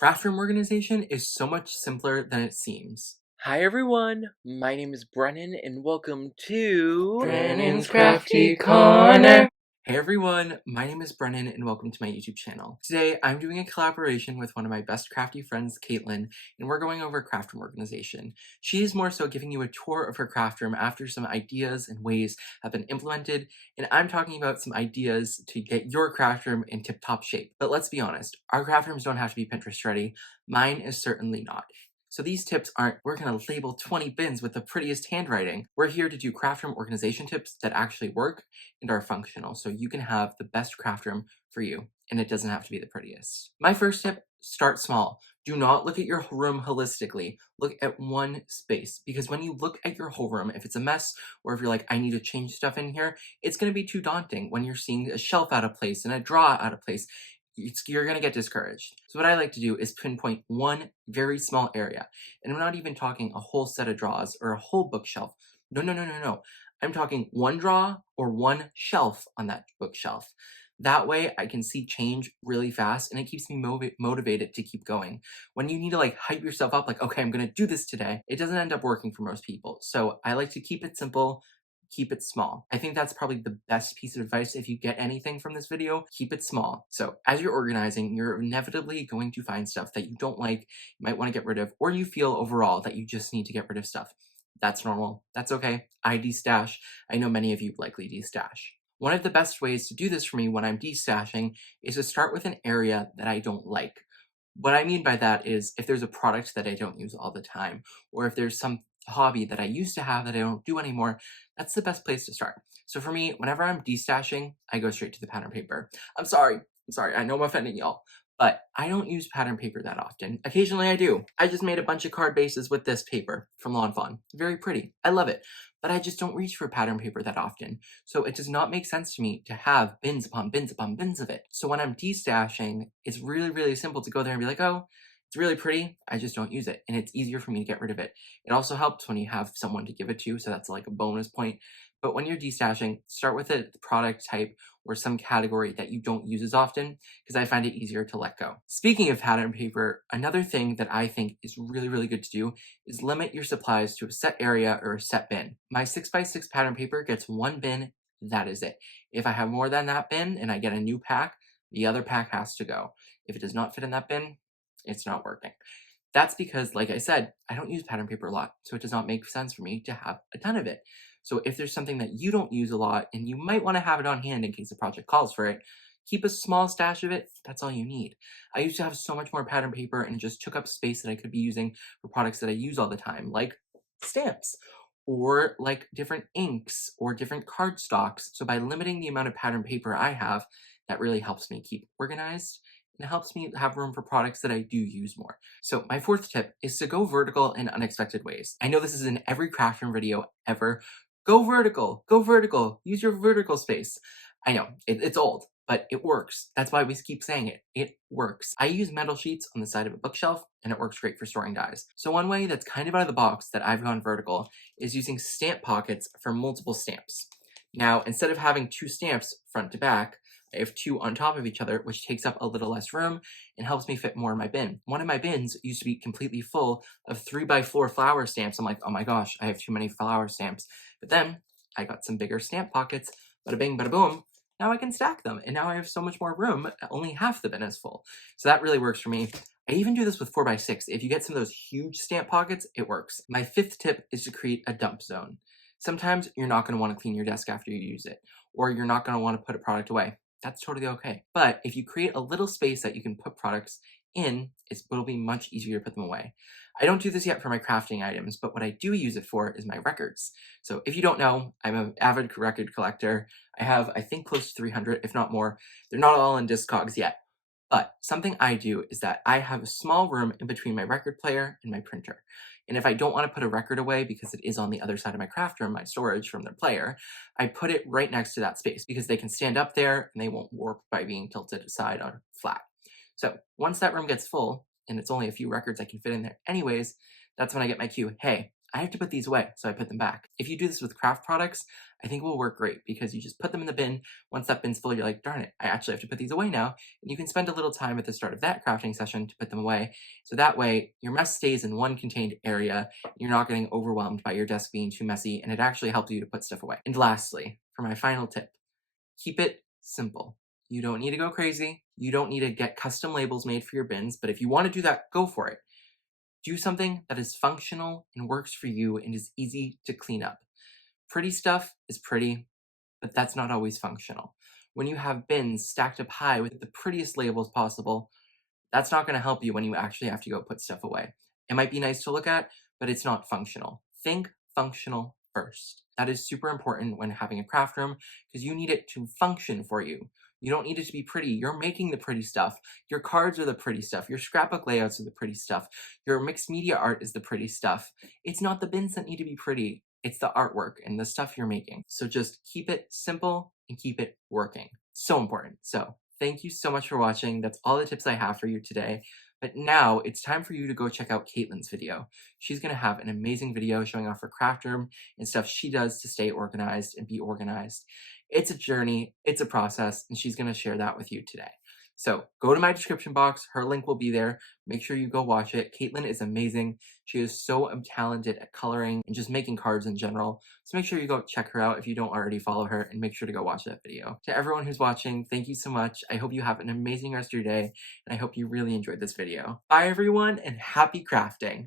Craftroom organization is so much simpler than it seems. Hi everyone, my name is Brennan and welcome to Brennan's Crafty Corner. Hey everyone, my name is Brennan and welcome to my YouTube channel. Today I'm doing a collaboration with one of my best crafty friends, Caitlin, and we're going over Craftroom organization. She is more so giving you a tour of her craft room after some ideas and ways have been implemented, and I'm talking about some ideas to get your craft room in tip-top shape. But let's be honest, our craft rooms don't have to be Pinterest ready. Mine is certainly not. So these tips aren't, we're going to label 20 bins with the prettiest handwriting. We're here to do craft room organization tips that actually work and are functional, so you can have the best craft room for you, and it doesn't have to be the prettiest. My first tip, start small. Do not look at your room holistically. Look at one space, because when you look at your whole room, if it's a mess, or if you're like, I need to change stuff in here, it's going to be too daunting when you're seeing a shelf out of place and a drawer out of place. You're going to get discouraged. So what I like to do is pinpoint one very small area. And I'm not even talking a whole set of drawers or a whole bookshelf. No. I'm talking one drawer or one shelf on that bookshelf. That way I can see change really fast and it keeps me motivated to keep going. When you need to like hype yourself up, like, okay, I'm going to do this today, it doesn't end up working for most people. So I like to keep it simple, keep it small. I think that's probably the best piece of advice. If you get anything from this video, keep it small. So as you're organizing, you're inevitably going to find stuff that you don't like, you might want to get rid of, or you feel overall that you just need to get rid of stuff. That's normal. That's okay. I destash. I know many of you likely destash. One of the best ways to do this for me when I'm destashing is to start with an area that I don't like. What I mean by that is if there's a product that I don't use all the time, or if there's some hobby that I used to have that I don't do anymore, that's the best place to start. So for me, whenever I'm destashing, I go straight to the pattern paper. I'm sorry, I know I'm offending y'all, but I don't use pattern paper that often. Occasionally I do. I just made a bunch of card bases with this paper from Lawn Fawn. Very pretty. I love it. But I just don't reach for pattern paper that often. So it does not make sense to me to have bins upon bins upon bins of it. So when I'm destashing, it's really simple to go there and be like, oh, it's really pretty, I just don't use it. And it's easier for me to get rid of it. It also helps when you have someone to give it to, so that's like a bonus point. But when you're destashing, start with a product type or some category that you don't use as often, because I find it easier to let go. Speaking of pattern paper, another thing that I think is really good to do is limit your supplies to a set area or a set bin. My 6x6 pattern paper gets one bin, that is it. If I have more than that bin and I get a new pack, the other pack has to go. If it does not fit in that bin, it's not working. That's because, like I said, I don't use pattern paper a lot, so it does not make sense for me to have a ton of it. So if there's something that you don't use a lot and you might want to have it on hand in case the project calls for it, keep a small stash of it. That's all you need. I used to have so much more pattern paper and it just took up space that I could be using for products that I use all the time, like stamps or like different inks or different cardstocks. So by limiting the amount of pattern paper I have, that really helps me keep organized and it helps me have room for products that I do use more. So my fourth tip is to go vertical in unexpected ways. I know this is in every craft room video ever. Go vertical, use your vertical space. I know, it's old, but it works. That's why we keep saying it. It works. I use metal sheets on the side of a bookshelf, and it works great for storing dies. So one way that's kind of out of the box that I've gone vertical is using stamp pockets for multiple stamps. Now, instead of having two stamps front to back, I have two on top of each other, which takes up a little less room and helps me fit more in my bin. One of my bins used to be completely full of 3x4 flower stamps. I'm like, oh my gosh, I have too many flower stamps. But then I got some bigger stamp pockets, bada bing, bada boom. Now I can stack them, and now I have so much more room, only half the bin is full. So that really works for me. I even do this with 4x6. If you get some of those huge stamp pockets, it works. My fifth tip is to create a dump zone. Sometimes you're not going to want to clean your desk after you use it, or you're not going to want to put a product away. That's totally okay. But if you create a little space that you can put products in, it'll be much easier to put them away. I don't do this yet for my crafting items, but what I do use it for is my records. So if you don't know, I'm an avid record collector. I have, I think, close to 300, if not more. They're not all in Discogs yet. But something I do is that I have a small room in between my record player and my printer. And if I don't want to put a record away because it is on the other side of my craft room, my storage from their player, I put it right next to that space because they can stand up there and they won't warp by being tilted aside or flat. So once that room gets full, and it's only a few records I can fit in there anyways, that's when I get my cue, hey, I have to put these away, so I put them back. If you do this with craft products, I think it will work great because you just put them in the bin. Once that bin's full, you're like, darn it, I actually have to put these away now. And you can spend a little time at the start of that crafting session to put them away. So that way, your mess stays in one contained area. You're not getting overwhelmed by your desk being too messy, and it actually helps you to put stuff away. And lastly, for my final tip, keep it simple. You don't need to go crazy. You don't need to get custom labels made for your bins, but if you want to do that, go for it. Do something that is functional and works for you and is easy to clean up. Pretty stuff is pretty, but that's not always functional. When you have bins stacked up high with the prettiest labels possible, that's not going to help you when you actually have to go put stuff away. It might be nice to look at, but it's not functional. Think functional first. That is super important when having a craft room because you need it to function for you. You don't need it to be pretty. You're making the pretty stuff. Your cards are the pretty stuff. Your scrapbook layouts are the pretty stuff. Your mixed media art is the pretty stuff. It's not the bins that need to be pretty. It's the artwork and the stuff you're making. So just keep it simple and keep it working. So important. So thank you so much for watching. That's all the tips I have for you today. But now it's time for you to go check out Caitlin's video. She's going to have an amazing video showing off her craft room and stuff she does to stay organized and be organized. It's a journey, it's a process, and she's going to share that with you today. So go to my description box. Her link will be there. Make sure you go watch it. Caitlin is amazing. She is so talented at coloring and just making cards in general. So make sure you go check her out if you don't already follow her, and make sure to go watch that video. To everyone who's watching, thank you so much. I hope you have an amazing rest of your day, and I hope you really enjoyed this video. Bye everyone, and happy crafting!